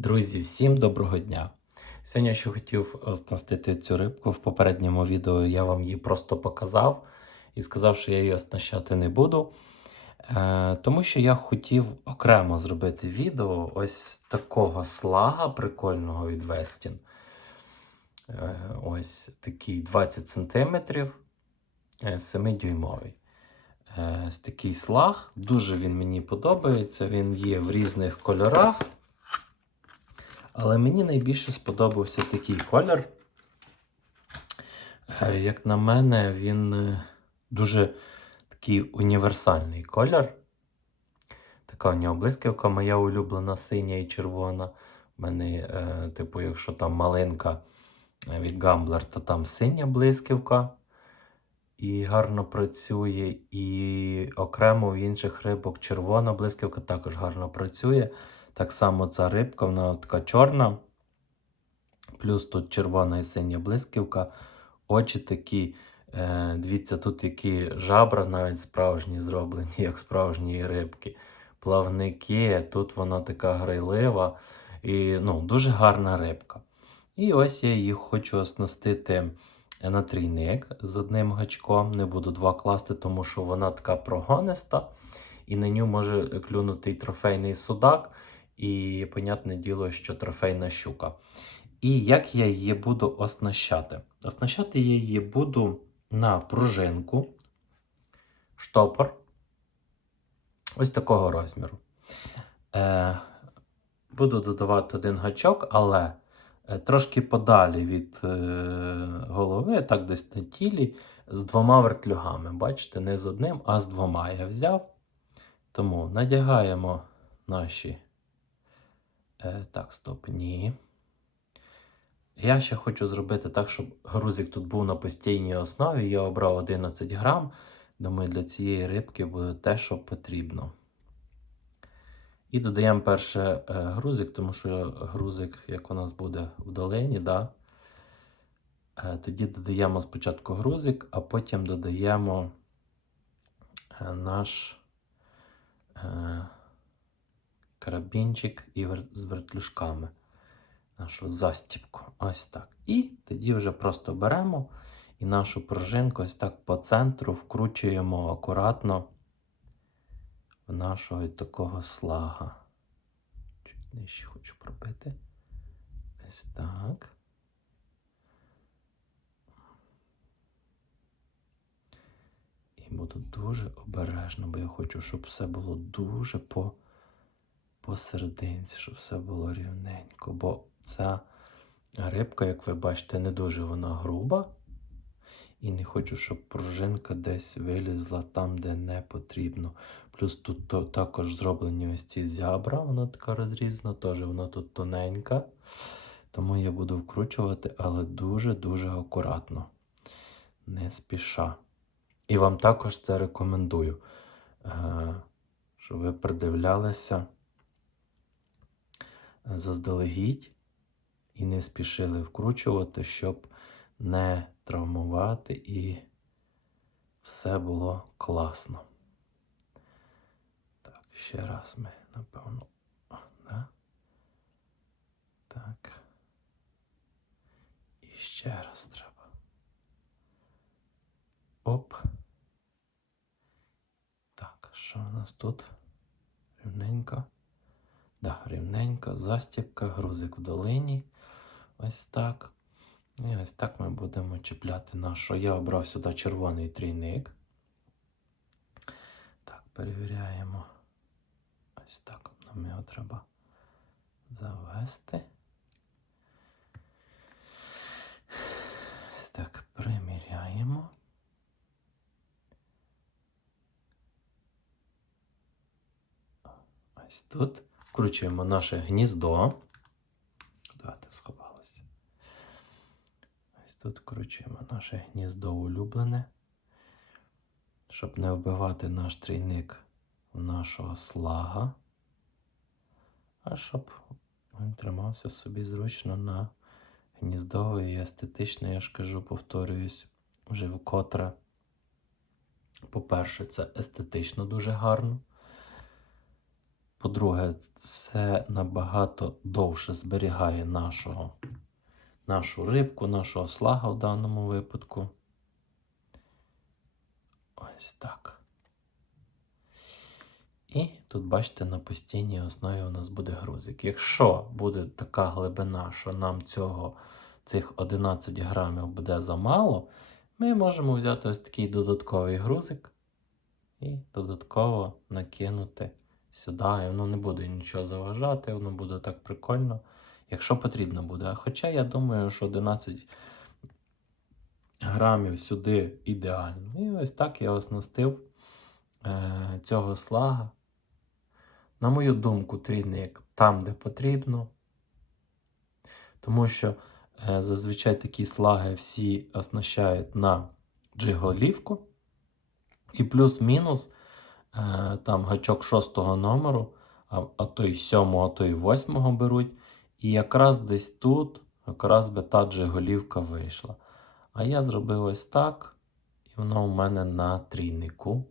Друзі, всім доброго дня! Сьогодні я ще хотів оснастити цю рибку. В попередньому відео я вам її просто показав і сказав, що я її оснащати не буду. Е, тому що я хотів окремо зробити відео ось такого слага прикольного від Westin. Е, ось такий 20 см, 7-дюймовий. Е, такий слаг. Дуже він мені подобається. Він є в різних кольорах. Але мені найбільше сподобався такий колір. Е, Як на мене, він е, дуже такий універсальний колір. Така у нього блискавка, моя улюблена синя і червона. У мене, е, типу, якщо там малинка е, від Гамблер, то там синя блискавка. І гарно працює. І окремо в інших рибок червона блискавка також гарно працює. Так само ця рибка, вона така чорна. Плюс тут червона і синя блискавка. Очі такі. Е, дивіться, тут які жабра навіть справжні зроблені, як справжні рибки. Плавники, тут вона така грайлива. І ну, дуже гарна рибка. І ось я її хочу оснастити на трійник з одним гачком. Не буду два класти, тому що вона така прогониста. І на ню може клюнути і трофейний судак, і, понятне діло, що трофейна щука. І як я її буду оснащати? Оснащати я її буду на пружинку, штопор. Ось такого розміру. Е, буду додавати один гачок, але е, трошки подалі від е, голови, так десь на тілі, з двома вертлюгами. Бачите, не з одним, а з двома я взяв. Тому надягаємо наші. Е, так, стоп, ні. Я ще хочу зробити так, щоб грузик тут був на постійній основі. Я обрав 11 грам. Думаю, для цієї рибки буде те, що потрібно. І додаємо перше е, грузик, тому що грузик, як у нас буде в долині, да? е, тоді додаємо спочатку грузик, а потім додаємо наш карабінчик і з вертлюжками. Нашу застіпку. Ось так. І тоді вже просто беремо і нашу пружинку ось так по центру вкручуємо акуратно в нашого такого слага. Чуть нижче хочу пробити. Ось так. І буду дуже обережно, бо я хочу, щоб все було дуже по посерединці, щоб все було рівненько. Бо ця рибка, як ви бачите, не дуже вона груба. І не хочу, щоб пружинка десь вилізла там, де не потрібно. Плюс тут то, також зроблені ось ці зябра, вона така розрізана, теж вона тут тоненька. Тому я буду вкручувати, але дуже-дуже акуратно. Не спіша. І вам також це рекомендую, е, щоб ви придивлялися заздалегідь і не спішили вкручувати, щоб не травмувати і все було класно. Так, ще раз ми, напевно. Да? Так. І ще раз треба. Оп. Так, що у нас тут? Рівненько. Да, рівненько, застібка, грузик в долині. Ось так. І ось так ми будемо чіпляти нашу. Я обрав сюди червоний трійник. Так, перевіряємо. Ось так. Нам його треба завести. Ось так, приміряємо. Ось тут. Вкручуємо наше гніздо. Куди ти? Ось тут вкручуємо наше гніздо улюблене, щоб не вбивати наш трійник в нашого слага, а щоб він тримався собі зручно на гніздо і естетично, я ж кажу, повторююсь, вже вкотре. По-перше, це естетично дуже гарно. По-друге, це набагато довше зберігає нашого, нашу рибку, нашого слага в даному випадку. Ось так. І тут, бачите, на постійній основі у нас буде грузик. Якщо буде така глибина, що нам цього, цих 11 грамів буде замало, ми можемо взяти ось такий додатковий грузик і додатково накинути сюди. І воно не буде нічого заважати, воно буде так прикольно, якщо потрібно буде. Хоча я думаю, що 11 грамів сюди ідеально. І ось так я оснастив е, цього слага. На мою думку, трійник там, де потрібно. Тому що е, зазвичай такі слаги всі оснащають на джиголівку. І плюс-мінус там гачок шостого номеру, а, а то й сьомого, а то й восьмого беруть. І якраз десь тут якраз би та джиголівка вийшла. А я зробив ось так, і воно у мене на трійнику.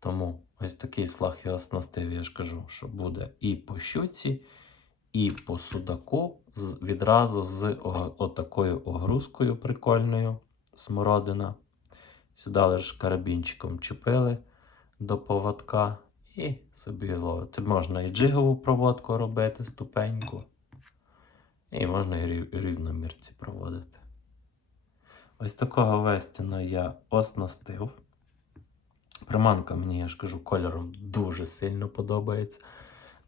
Тому ось такий слаг я оснастив, я ж кажу, що буде і по щуці, і по судаку з, відразу з о- отакою огрузкою прикольною смородина. Сюди лише карабінчиком чіпили до поводка і собі ловити. Можна і джигову проводку робити, ступеньку. І можна і рівномірці проводити. Ось такого вестіна я оснастив. Приманка мені, я ж кажу, кольором дуже сильно подобається.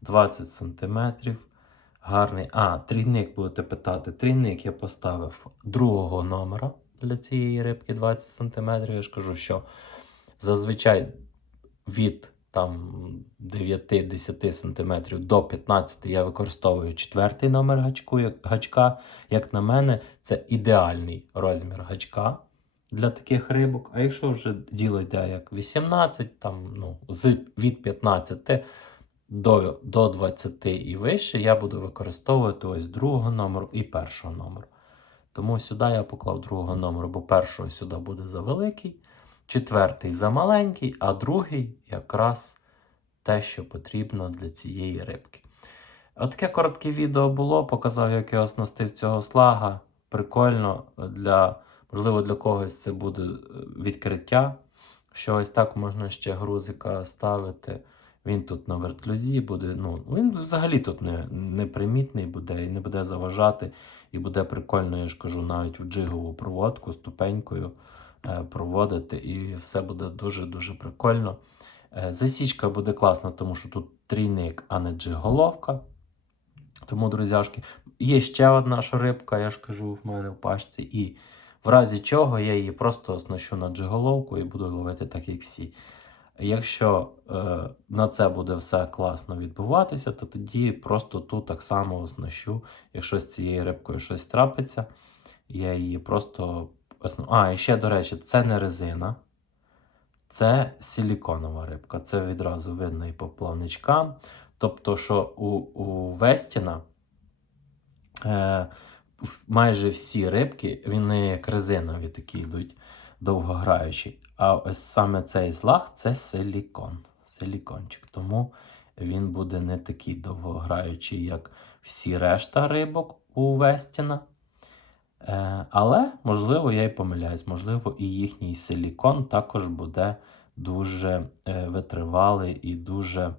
20 см. Гарний. А, трійник будете питати. Трійник я поставив другого номера для цієї рибки 20 см. Я ж кажу, що зазвичай від там 9-10 см до 15 я використовую четвертий номер гачку, гачка. Як на мене, це ідеальний розмір гачка для таких рибок. А якщо вже діло йде як 18, там, ну, з, від 15 до, до 20 і вище, я буду використовувати ось другого номеру і першого номеру. Тому сюди я поклав другого номеру, бо першого сюди буде завеликий, четвертий замаленький, а другий якраз те, що потрібно для цієї рибки. Отаке коротке відео було, показав, як я оснастив цього слага. Прикольно для, можливо, для когось це буде е, відкриття. Що ось так можна ще грузика ставити. Він тут на вертлюзі буде. Ну, він взагалі тут не, непримітний буде і не буде заважати. І буде прикольно, я ж кажу, навіть в джигову проводку ступенькою е, проводити, і все буде дуже-дуже прикольно. Е, засічка буде класна, тому що тут трійник, а не джиголовка. Тому, друзяшки, є ще одна рибка, я ж кажу, в мене в пачці. І в разі чого я її просто оснащу на джиголовку і буду ловити так, як всі. Якщо е, на це буде все класно відбуватися, то тоді просто тут так само оснащу. Якщо з цією рибкою щось трапиться, я її просто. А, і ще, до речі, це не резина, це силіконова рибка. Це відразу видно і по плавничкам. Тобто, що у, у Вестіна е, майже всі рибки, вони як резинові такі йдуть довгограючі. А ось саме цей злаг це силікон. Силікончик. Тому він буде не такий довгограючий, як всі решта рибок у Вестіна. Е, але, можливо, я і помиляюсь, можливо, і їхній силікон також буде дуже е, витривалий і дуже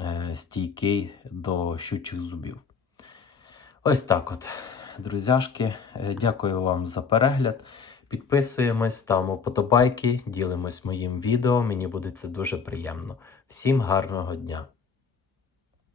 е, стійкий до щучих зубів. Ось так от, друзяшки. Дякую вам за перегляд. Підписуємось, ставимо вподобайки, ділимось моїм відео. Мені буде це дуже приємно. Всім гарного дня!